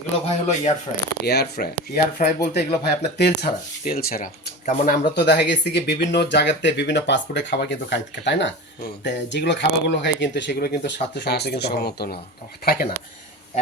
এগুলো ভাই হলো air fry. Air fry. Air fry বলতে এগুলো ভাই আপনার তেল ছাড়া। তেল ছাড়া। তার মানে আমরা তো দেখা গেছে কি বিভিন্ন জায়গাতে বিভিন্ন পাসপোর্টে খাবার কিন্তু খাই, তাই না? তো যেগুলো খাবারগুলো খাই কিন্তু সেগুলো কিন্তু স্বাস্থ্যসম্মত কিন্তু থাকে না।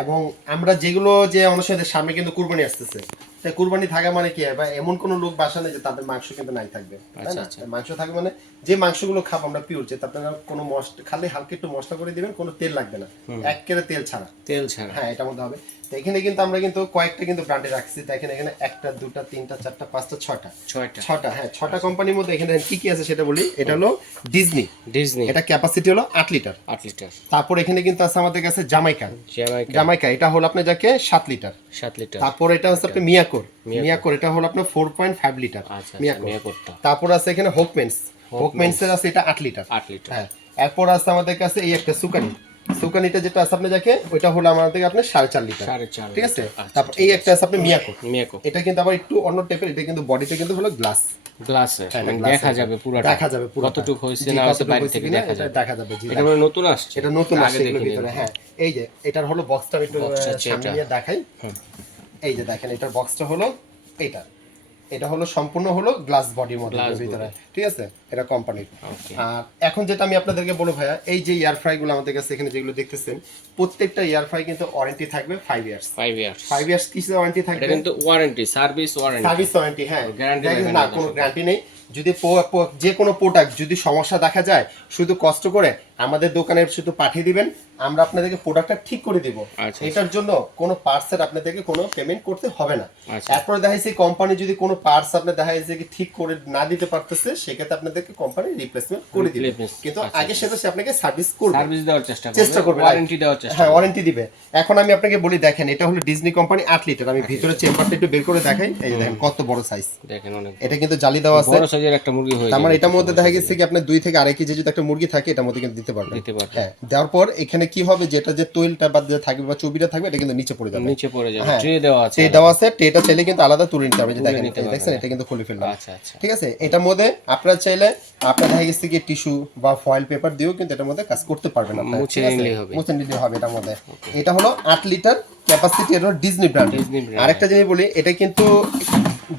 এবং আমরা যেগুলো যে অনুসারে সামনে কিন্তু কুরবানি আসতেছে, তাই কুরবানি থাকা মানে কি বা এমন কোনো লোক বাসা নেই যে তাদের মাংস কিন্তু নাই থাকবে, তাই না? মাংস থাকবে মানে যে মাংসগুলো খাবো আমরা পিওর, যে আপনারা কোনো মশলা খালি হালকা একটু মশলা করে দিবেন, কোনো তেল লাগবে না, একেবারে তেল ছাড়া। তেল ছাড়া, হ্যাঁ, এটার মধ্যে হবে। তো এখানে কিন্তু আমরা কিন্তু কয়েকটা কিন্তু ব্র্যান্ডে রাখছি। তো এখানে একটা দুটা তিনটা চারটা পাঁচটা ছয়টা হ্যাঁ, ছয়টা কোম্পানির মধ্যে এখানে কি কি আছে সেটা বলি। এটা হলো ডিজনি। এটা ক্যাপাসিটি হলো 8 লিটার। তারপর এখানে কিন্তু আছে আমাদের কাছে জামাইকা, এটা হলো আপনার যাকে 7 লিটার। তারপর এটা হচ্ছে আপনার মিয়াকোর, এটা হলো আপনার 4.5 লিটার মিয়াকোরটা। তারপর আছে এখানে হোকমেন্সের আছে এটা 8 লিটার। হ্যাঁ, এরপর আছে আমাদের কাছে এই একটা সুকানিটা যেটা আছে আপনি যাকে, ওইটা হলো আমাদের আপনার 4.5 লিটার। ঠিক আছে। তারপর এই একটা আছে আপনার মিয়াকো, এটা কিন্তু আবার একটু অন্য টাইপের। এটা কিন্তু বডিতে কিন্তু হলো গ্লাসে দেখা যাবে পুরোটা, কতটুকু হইছে না হইছে বাইরে থেকে দেখা যাবে। এটা মানে নতুন আসছে, এগুলোর ভিতরে। হ্যাঁ, এই যে এটার হলো বক্সটা একটু সামনে নিয়ে দেখাই। এই যে দেখেন এটার বক্সটা হলো এটা হলো সম্পূর্ণ হলো গ্লাস বডির মধ্যে ভিতরে। ঠিক আছে, এটা কোম্পানির। আর এখন যেটা আমি আপনাদেরকে বলবো ভাইয়া, এই যে এয়ার ফ্রাই গুলো আমাদের কাছে এখানে যেগুলো দেখতেছেন, প্রত্যেকটা এয়ার ফ্রাই কিন্তু ওয়ারেন্টি থাকবে 5 ইয়ার্স। কিসের ওয়ারেন্টি থাকবে? এটা কিন্তু ওয়ারেন্টি, সার্ভিস ওয়ারেন্টি। হ্যাঁ, না কোনো গ্যারান্টি নেই। যদি যে কোনো প্রোডাক্ট যদি সমস্যা দেখা যায়, শুধু কষ্ট করে আমাদের দোকানে শুধু পাঠিয়ে দিবেন, আমরা আপনাদেরকে প্রোডাক্টটা ঠিক করে দিব। এটার জন্য কোনো পার্টসের আপনাদেরকে কোনো পেমেন্ট করতে হবে না। এরপরে দেখা যাচ্ছে কোম্পানি যদি কোনো পার্টস আপনার দেখা যাচ্ছে কি ঠিক করে না দিতে পারতেছে, সেক্ষেত্রে আপনাদেরকে কোম্পানি রিপ্লেসমেন্ট করে দিবে। কিন্তু আগে সেটা সে আপনাকে সার্ভিস দেওয়ার চেষ্টা করবে, ওয়ারেন্টি দিবে। এখন আমি আপনাকে বলি, দেখেন এটা হলো ডিজনি কোম্পানি 8 লিটার। আমি ভিতরে চেম্বারটা একটু বের করে দেখাই। এই দেখেন কত বড় সাইজ, দেখেন অনেক। এটা কিন্তু জালি দেওয়া আছে, বড় সাইজের একটা মুরগি হয়ে যায়। তার মানে এটার মধ্যে দেখা গেছে কি আপনার 2 থেকে 2.5 কেজি যদি একটা মুরগি থাকে, এটার মধ্যে কিন্তু দিতে পারবেন। হ্যাঁ, দেওয়ার পর এখানে কি হবে, যেটা যে তৈলটা বাদ দিয়ে থাকবে বা চর্বিটা থাকবে, এটা কিন্তু নিচে পড়ে যাবে। ট্রে দেওয়া আছে, ট্রেটা চাইলে কিন্তু আলাদা তুলে নিতে হবে। যে দেখেন এটা কিন্তু খুলে ফেললাম। ঠিক আছে। এটার মধ্যে আপনারা চাইলে আপনার দেখা গেছে কি টিস্যু বা ফয়েল পেপার দিয়েও কিন্তু এটার মধ্যে কাজ করতে পারবেন। আপনারা মুছে নিলে হবে এটার মধ্যে। এটা হলো 8 লিটার ক্যাপাসিটি, এটা হলো ডিজনি ব্র্যান্ড। আরেকটা জিনিস বলি, এটা কিন্তু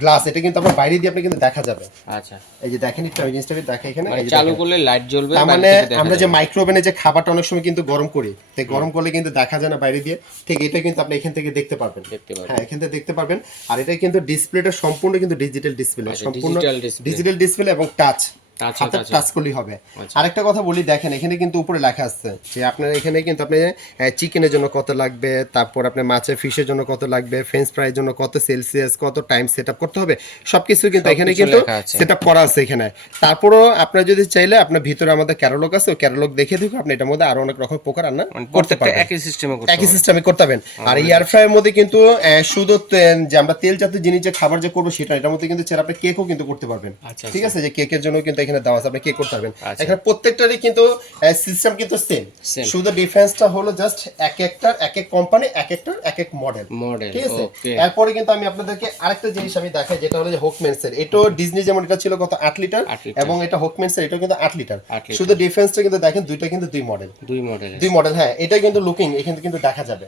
গ্লাস, এটা কিন্তু আপনার বাইরে দিয়ে আপনি কিন্তু দেখা যাবে। আচ্ছা, এই যে দেখেন একটু ওই জিনিসটা দেখা, এখানে চালু করলে লাইট জ্বলবে। তার মানে আমরা যে মাইক্রো ওভেনে যে খাবারটা অনেক সময় কিন্তু গরম করি, তো গরম করলে কিন্তু দেখা যায় না বাইরে দিয়ে, ঠিক এটা কিন্তু আপনি এখান থেকে দেখতে পারবেন। হ্যাঁ, এখান থেকে দেখতে পারবেন। আর এটা কিন্তু ডিসপ্লেটা সম্পূর্ণ কিন্তু ডিজিটাল ডিসপ্লে, সম্পূর্ণ ডিজিটাল ডিসপ্লে এবং টাচ, হাতে টাচ করলেই হবে। আরেকটা কথা বলি, দেখেন এখানে কিন্তু উপরে লেখা আছে যে আপনার এখানে কিন্তু আপনি চিকেনের জন্য কত লাগবে, তারপর আপনার মাছের ফিশের জন্য কত লাগবে, ফ্রেঞ্চ ফ্রাইয়ের জন্য কত সেলসিয়াস, কত টাইম সেটআপ করতে হবে, সবকিছু কিন্তু এখানে কিন্তু সেটআপ করা আছে এখানে। তারপরও আপনারা যদি চাইলে আপনার ভিতরে আমাদের ক্যাটালগ আছে, ক্যাটালগ দেখে দেখো আপনি এটার মধ্যে আরো অনেক রকম প্রকার রান্না করতে পারবেন, একই সিস্টেমে করতে পারবেন। আর এয়ার ফ্রাইয়ের মধ্যে কিন্তু শুধু যে আমরা তেল জাতীয় জিনিস যে খাবার যে করবো সেটা, এটার মধ্যে কিন্তু আপনি কেকও কিন্তু করতে পারবেন। ঠিক আছে, যে কেকের জন্য কিন্তু এখানে দেওয়া আছে, আপনি কেক করতে পারবেন। এখানে প্রত্যেকটারই কিন্তু সিস্টেম কিন্তু সেম, শুধু ডিফারেন্সটা হলো জাস্ট এক এক কোম্পানি এক এক মডেল। ঠিক আছে। এরপরে কিন্তু আমি আপনাদেরকে আরেকটা জিনিস আমি দেখাই, যেটা হলো যে হোকমেন্সের। এটাও ডিজনি যেমন এটা ছিল কত 8 লিটার, এবং এটা হোকমেন্সের এটাও কিন্তু 8 লিটার। শুধু ডিফারেন্সটা কিন্তু দেখেন, দুইটা কিন্তু দুই মডেল। হ্যাঁ, এটা কিন্তু লুকিং এখানে কিন্তু দেখা যাবে।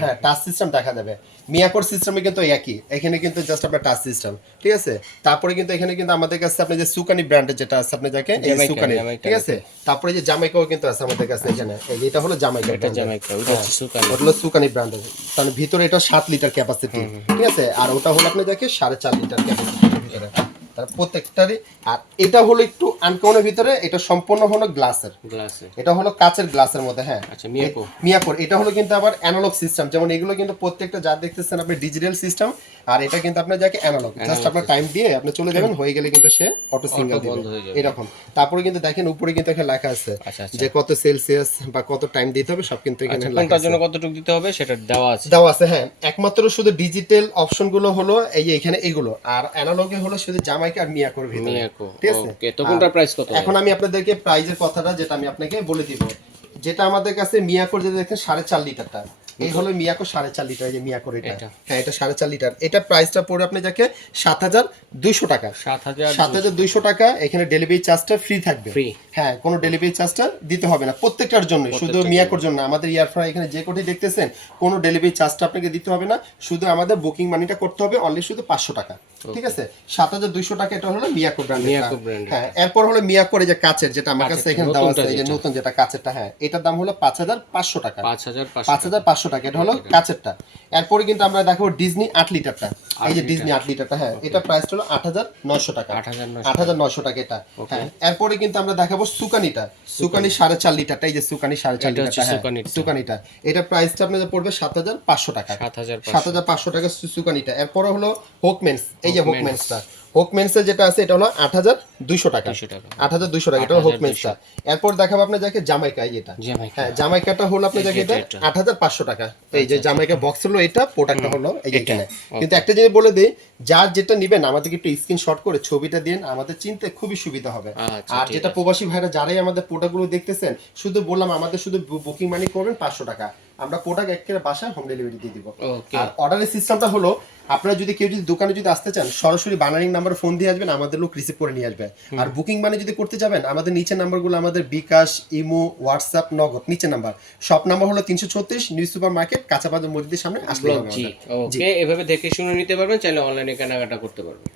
হ্যাঁ, টাচ সিস্টেম দেখা যাবে। মিয়াকোর সিস্টেমে কিন্তু একই, এখানে কিন্তু জাস্ট আপনার টাচ সিস্টেম। ঠিক আছে। তারপরে কিন্তু এখানে কিন্তু আমাদের কাছে আপনি যে সুকানি ব্র্যান্ডের যেটা আছে আপনি যাকে এই সুকানি, ঠিক আছে। তারপরে যে জামাইকাও কিন্তু আছে আমাদের কাছে এখানে, এটা হলো জামাইকা, ওটা হচ্ছে সুকানি, ওটা হলো সুকানি ব্র্যান্ডের। তার ভিতরে এটা 7 লিটার ক্যাপাসিটি। ঠিক আছে। আর ওটা হলো আপনি যাকে 4.5 লিটার ক্যাপাসিটির ভিতরে প্রত্যেকটারই। আর এটা হলো একটু আনকমনের ভিতরে, এটা সম্পূর্ণ হলো গ্লাসের, এটা হলো কাচের গ্লাসের মধ্যে। হ্যাঁ, মিয়াকোর এটা হলো কিন্তু আবার অ্যানালগ সিস্টেম। যেমন এগুলো কিন্তু প্রত্যেকটা যা দেখতেছেন আপনি ডিজিটাল সিস্টেম, আর এটা কিন্তু আপনার যাকে অ্যানালগ, জাস্ট আপনার টাইম দিয়ে আপনি চলে যাবেন, হয়ে গেলে কিন্তু সে অটো সিঙ্গেল দিবে এরকম। তারপরে কিন্তু দেখেন উপরে কিন্তু এখানে লেখা আছে যে কত সেলসিয়াস বা কত টাইম দিতে হবে, সব কিন্তু এখানে লেখা আছে। কোনটার জন্য কতটুকু দিতে হবে সেটা দেওয়া আছে। হ্যাঁ, একমাত্র শুধু ডিজিটাল অপশনগুলো হলো এই যে এখানে এগুলো, আর অ্যানালগে হলো শুধু জামাইকা আর মিয়াকোর ভিতরে। ঠিক আছে। ওকে, তো কোনটার প্রাইস কত? এখন আমি আপনাদেরকে প্রাইসের কথাটা যেটা আমি আপনাকে বলে দিব, যেটা আমাদের কাছে মিয়াকোর যেটা দেখেন 4.5 লিটারটা, এই হলো মিয়াকো 4.5 লিটার, এই যে মিয়াকোর এটা, হ্যাঁ এটা 4.5 লিটার। এটা প্রাইসটা পড়বে আপনি যাকে 7,200 টাকা, 7,200 টাকা। এখানে ডেলিভারি চার্জটা ফ্রি থাকবে, হ্যাঁ কোনো ডেলিভারি চার্জটা দিতে হবে না প্রত্যেকটার জন্য, শুধু মিয়াকোর জন্য। আমাদের এয়ার ফ্রায়ার এখানে যে কোটি দেখতেছেন কোনো ডেলিভারি চার্জটা আপনাকে দিতে হবে না, শুধু আমাদের বুকিং মানিটা করতে হবে অনলি শুধু 500 টাকা, ঠিক আছে। 7,200 টাকা এটা হলো মিয়াকো ব্র্যান্ড। হ্যাঁ এরপর হলো মিয়াকোর এই যে কাচের, যেটা আমার কাছে এখানে দেওয়া আছে, এই যে নতুন যেটা কাচেরটা, হ্যাঁ এটার দাম হলো 5,500 টাকা, 5,500 টাকা, এটা হলো কাচেরটা। এরপরে কিন্তু আমরা দেখাবো ডিজনি 8 লিটারটা, এই যে ডিজনি 8 লিটারটা, হ্যাঁ এটা প্রাইসটা হলো 8,900 টাকা, 8,900 টাকা এটা। হ্যাঁ এরপরে কিন্তু আমরা দেখাবো সুকানিটা, সুকানি 4.5 লিটারটা, এই যে সুকানি 4.5 লিটারটা, সুকানিটা এটা প্রাইসটা আপনাদের পড়বে 7,500 টাকা, 7,500 টাকা সুকানিটা। এরপরে হলো হোকমেন্স, এই যে হোকমেন্সটা, হোকমেন্সের যেটা আছে এটা হলো 8,200 টাকা, 8,200 টাকা, এটা হোকমেন্সটা। এরপর দেখাবো আপনার যাকে জামাইকা, এই যেটা, হ্যাঁ জামাইকাটা হলো আপনার যাকে এটা 8,500 টাকা। এই যে জামাইকা বক্স হলো এটা, প্রোডাক্টটা হলো এই যে এখানে। কিন্তু একটা জিনিস বলে দেই, যার যেটা নেবেন আমাদেরকে একটু স্ক্রিনশট করে ছবিটা দিন, আমাদের চিনতে খুবই সুবিধা হবে। আর যেটা প্রবাসী ভাইরা যারাই আমাদের প্রোডাক্টগুলো দেখতেছেন, শুধু বললাম আমাদের শুধু বুকিং মানি করবেন 500 টাকা, আমরা প্রোডাক্ট একেবারে বাসায় হোম ডেলিভারি দিয়ে দিব। আর অর্ডারের সিস্টেমটা হলো, আপনারা যদি কেউ যদি দোকানে যদি আসতে চান, সরাসরি বানারিং নাম্বারে ফোন দিয়ে আসবেন, আমাদের লোক রিসিভ করে নিয়ে আসবে। আর বুকিং মানে যদি করতে যাবেন, আমাদের নিচের নাম্বারগুলো, আমাদের বিকাশ, ইমো, হোয়াটসঅ্যাপ, নগদ, নিচের নাম্বার, সব নাম্বার হলো 336 নিউ সুপার মার্কেট, কাঁচাবাজার মসজিদের সামনে আসলে হবে। ওকে, এভাবে দেখে শুনে নিতে পারবেন, চাইলে অনলাইনে কেনাকাটা করতে পারবেন।